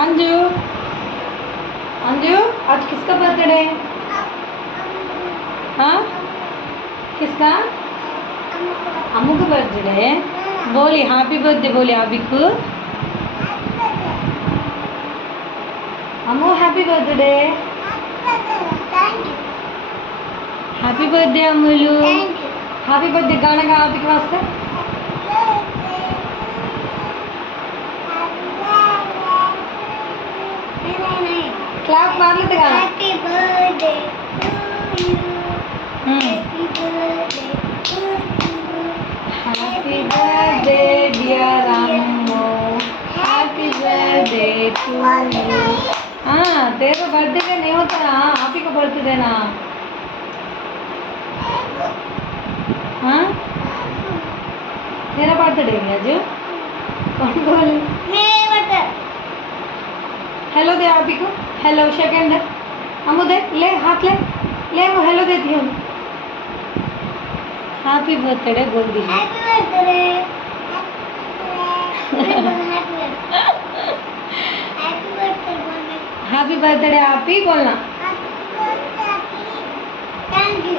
अंजू अंजू आज किसका बर्थडे है? हाँ किसका? अम्मू का बर्थडे है। बोली हैप्पी बर्थडे बोली अभी को। Ammu happy birthday. Happy birthday Ammulu. Happy birthday गाना गा अभी के वास्ते। क्लैप मार लेते गाना। Happy birthday to you. Happy birthday to you. Happy birthday dear Ammu. Happy birthday to you. हाँ तेरा बर्थडे नहीं होता ना, आप ही का बर्थडे ना। हाँ तेरा बर्थडे है आज। कौन बोले? मेरे बर्थडे। हेलो दे आप ही को। हेलो सेकंड दे अम्मू दे, ले हाथ ले वो हेलो देती हूँ। हैप्पी बर्थडे बोल दी। Happy birthday. हैप्पी बर्थडे बोलना। हैप्पी बर्थडे आप ही बोलना। Happy birthday. Thank you.